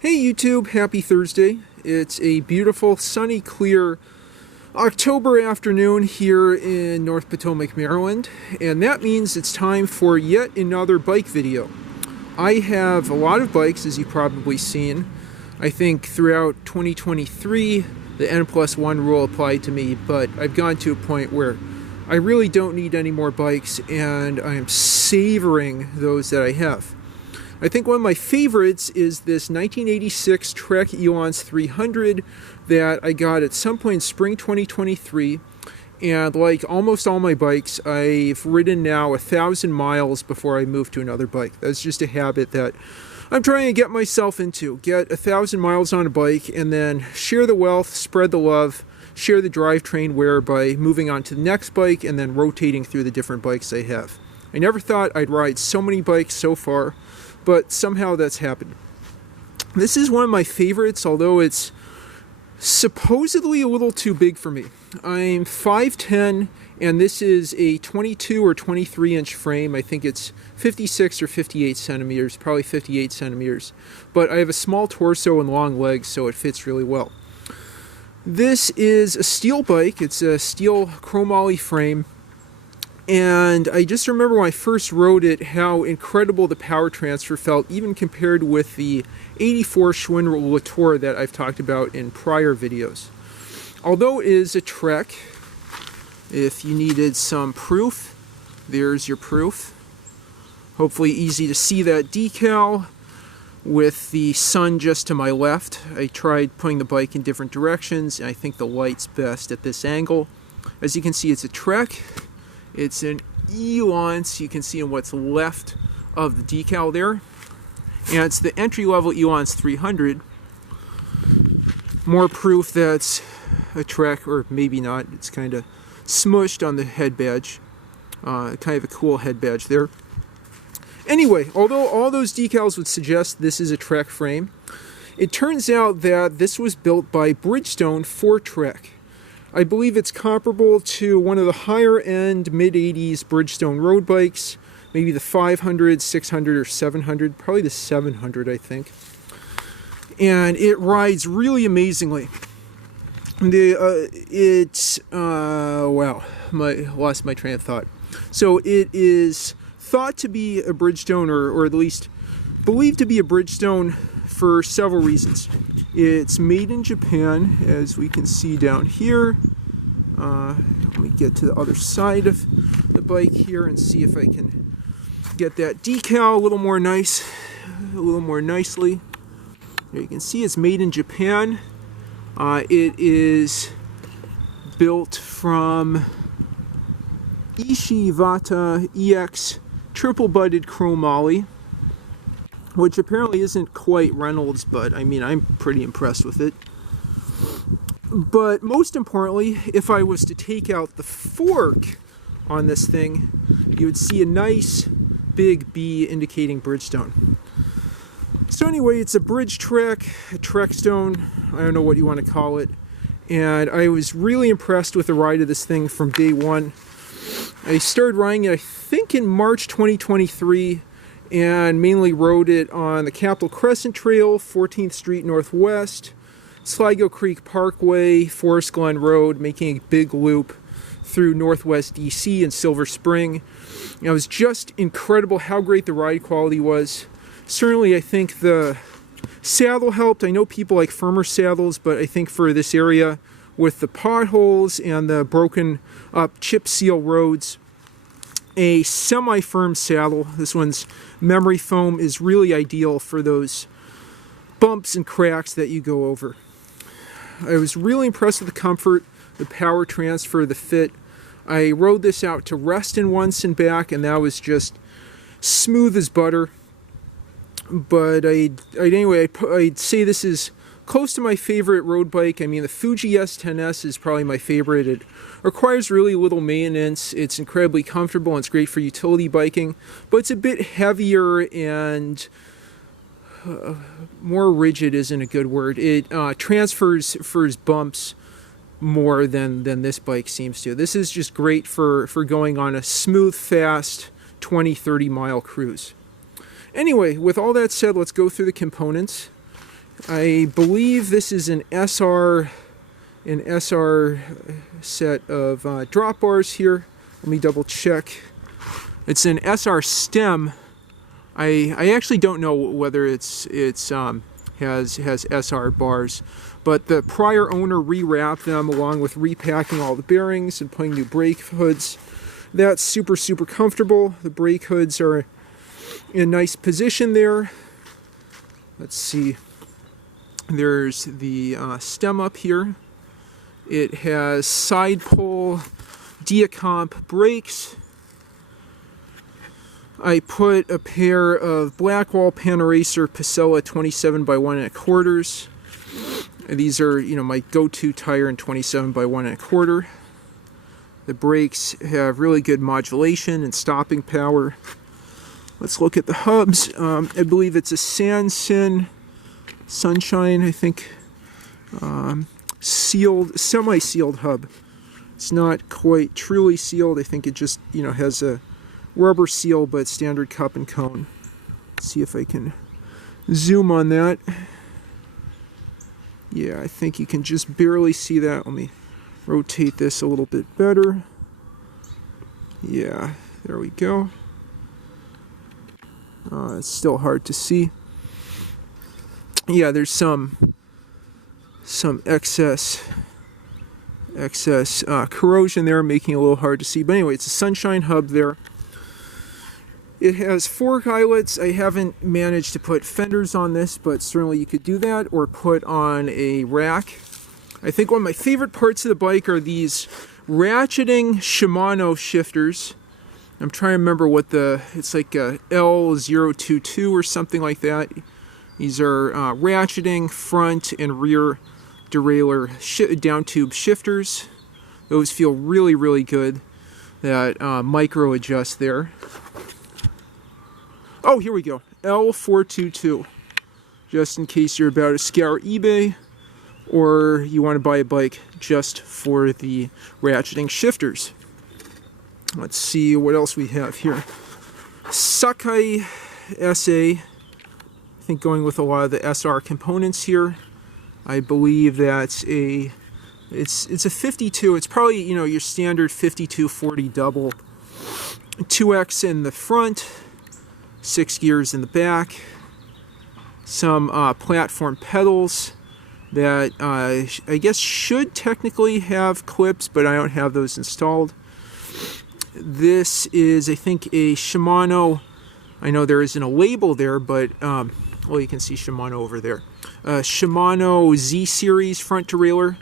Hey YouTube, happy Thursday. It's a beautiful, sunny, clear October afternoon here in North Potomac, Maryland, and that means it's time for yet another bike video. I have a lot of bikes, as you've probably seen. I think throughout 2023, the N+1 rule applied to me, but I've gone to a point where I really don't need any more bikes, and I am savoring those that I have. I think one of my favorites is this 1986 Trek Elance 300 that I got at some point in spring 2023. And like almost all my bikes, I've ridden now 1,000 miles before I move to another bike. That's just a habit that I'm trying to get myself into. Get 1,000 miles on a bike and then share the wealth, spread the love, share the drivetrain wear by moving on to the next bike and then rotating through the different bikes I have. I never thought I'd ride so many bikes so far, but somehow that's happened. This is one of my favorites, although it's supposedly a little too big for me. I'm 5'10", and this is a 22 or 23 inch frame. I think it's 56 or 58 centimeters, probably 58 centimeters. But I have a small torso and long legs, so it fits really well. This is a steel bike. It's a steel chromoly frame. And I just remember when I first rode it, how incredible the power transfer felt, even compared with the 84 Schwinn Latour that I've talked about in prior videos. Although it is a Trek, if you needed some proof, there's your proof. Hopefully easy to see that decal with the sun just to my left. I tried putting the bike in different directions, and I think the light's best at this angle. As you can see, it's a Trek. It's an Elance, you can see in what's left of the decal there. And it's the entry-level Elance 300. More proof that's a Trek, or maybe not. It's kind of smushed on the head badge. Kind of a cool head badge there. Anyway, although all those decals would suggest this is a Trek frame, it turns out that this was built by Bridgestone for Trek. I believe it's comparable to one of the higher-end mid-80s Bridgestone road bikes, maybe the 500, 600, or 700, probably the 700, I think. And it rides really amazingly. Wow, lost my train of thought. So it is thought to be a Bridgestone, or at least believed to be a Bridgestone for several reasons. It's made in Japan, as we can see down here. Let me get to the other side of the bike here and see if I can get that decal a little more nicely. There you can see it's made in Japan. It is built from Ishivata EX triple-butted chromoly, which apparently isn't quite Reynolds, but I mean, I'm pretty impressed with it. But most importantly, if I was to take out the fork on this thing, you would see a nice big B indicating Bridgestone. So anyway, it's a Bridge Trek, a Trekstone, I don't know what you want to call it. And I was really impressed with the ride of this thing from day one. I started riding it, I think, in March 2023. And mainly rode it on the Capitol Crescent Trail, 14th Street Northwest, Sligo Creek Parkway, Forest Glen Road, making a big loop through Northwest DC and Silver Spring. It was just incredible how great the ride quality was. Certainly, I think the saddle helped. I know people like firmer saddles, but I think for this area, with the potholes and the broken up chip seal roads, a semi-firm saddle, this one's memory foam, is really ideal for those bumps and cracks that you go over. I was really impressed with the comfort, the power transfer, the fit. I rode this out to Reston once and back, and that was just smooth as butter. But I'd say this is close to my favorite road bike. I mean, the Fuji S10S is probably my favorite. It requires really little maintenance. It's incredibly comfortable and it's great for utility biking, but it's a bit heavier and more rigid isn't a good word. It transfers bumps more than this bike seems to. This is just great for going on a smooth, fast 20-30 mile cruise. Anyway, with all that said, let's go through the components. I believe this is an SR set of drop bars here. Let me double check. It's an SR stem. I actually don't know whether has SR bars, but the prior owner rewrapped them along with repacking all the bearings and putting new brake hoods. That's super comfortable. The brake hoods are in a nice position there. Let's see. There's the stem up here. It has side pole Diacomp brakes. I put a pair of Blackwall Panaracer Pasella 27 by 1 1/4. These are, my go-to tire in 27 by 1 1/4. The brakes have really good modulation and stopping power. Let's look at the hubs. I believe it's a Sansin Sunshine, I think, sealed, semi-sealed hub. It's not quite truly sealed. I think it just, has a rubber seal, but standard cup and cone. Let's see if I can zoom on that. Yeah, I think you can just barely see that. Let me rotate this a little bit better. Yeah, there we go. It's still hard to see. Yeah, there's some excess corrosion there, making it a little hard to see. But anyway, it's a Sunshine hub there. It has fork eyelets. I haven't managed to put fenders on this, but certainly you could do that or put on a rack. I think one of my favorite parts of the bike are these ratcheting Shimano shifters. I'm trying to remember what it's like a L022 or something like that. These are ratcheting front and rear derailleur down tube shifters. Those feel really good. That micro adjust there. Oh, here we go. L422. Just in case you're about to scour eBay or you want to buy a bike just for the ratcheting shifters. Let's see what else we have here. Sakai SA. I think going with a lot of the SR components here. I believe that's it's a 52. It's probably, your standard 52/40 double. 2X in the front, 6 gears in the back. Some platform pedals that I guess should technically have clips, but I don't have those installed. This is, I think, a Shimano. I know there isn't a label there, but well, you can see Shimano over there. Shimano Z series front derailleur.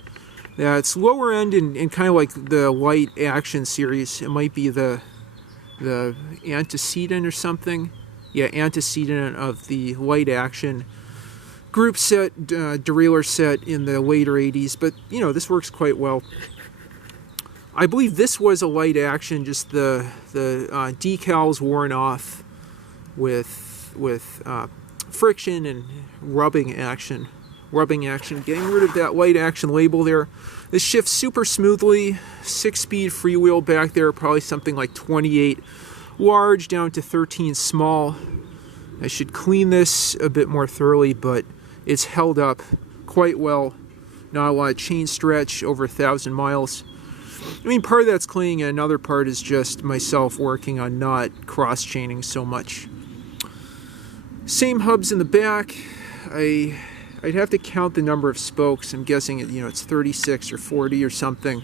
That's lower end and kind of like the light action series. It might be the antecedent or something. Yeah, antecedent of the light action group set, derailleur set in the later 80s. But, this works quite well. I believe this was a light action, just the decals worn off with friction and rubbing action, getting rid of that light action label there. This shifts super smoothly, 6-speed freewheel back there, probably something like 28 large down to 13 small. I should clean this a bit more thoroughly, but it's held up quite well. Not a lot of chain stretch, over 1,000 miles. I mean, part of that's cleaning, and another part is just myself working on not cross-chaining so much. Same hubs in the back. I'd have to count the number of spokes. I'm guessing it's 36 or 40 or something.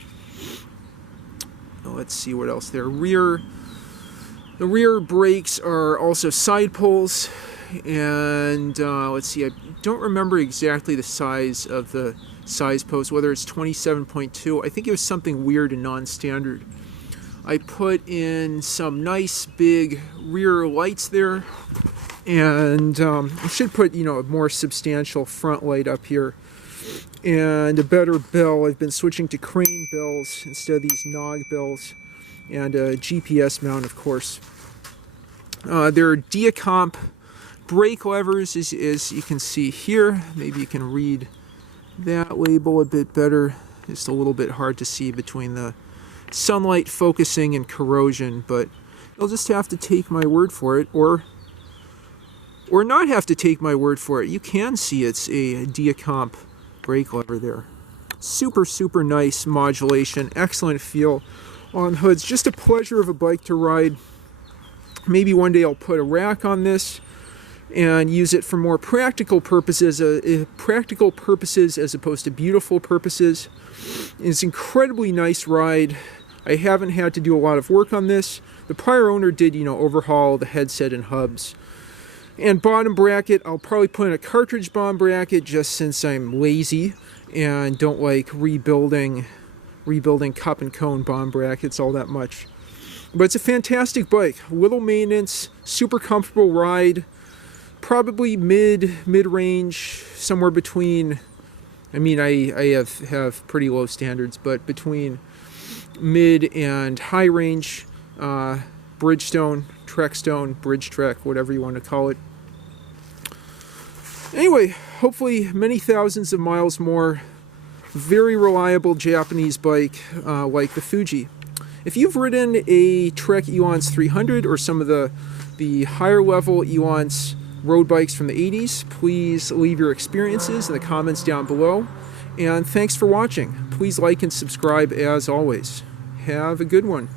Let's see what else there. The rear brakes are also side poles, and let's see. I don't remember exactly the size of the size post, whether it's 27.2. I think it was something weird and non-standard. I put in some nice big rear lights there, and I should put a more substantial front light up here and a better bell. I've been switching to crane bells instead of these nog bells, and a GPS mount, of course. There are Diacomp brake levers, as you can see here. Maybe you can read that label a bit better. It's a little bit hard to see between the sunlight focusing and corrosion, but you'll just have to take my word for it, or or not have to take my word for it. You can see it's a Diacomp brake lever there. Super, super nice modulation, excellent feel on hoods. Just a pleasure of a bike to ride. Maybe one day I'll put a rack on this and use it for more practical purposes, as opposed to beautiful purposes. It's an incredibly nice ride. I haven't had to do a lot of work on this. The prior owner did, overhaul the headset and hubs. And bottom bracket, I'll probably put in a cartridge bomb bracket just since I'm lazy and don't like rebuilding cup and cone bomb brackets all that much. But it's a fantastic bike. Little maintenance, super comfortable ride. Probably mid-range, somewhere between, I have pretty low standards, but between mid and high range, Bridgestone, Trekstone, Bridge Trek, whatever you want to call it. Anyway, hopefully many thousands of miles more. Very reliable Japanese bike like the Fuji. If you've ridden a Trek Elance 300 or some of the higher level Elance road bikes from the 80s, please leave your experiences in the comments down below. And thanks for watching. Please like and subscribe as always. Have a good one.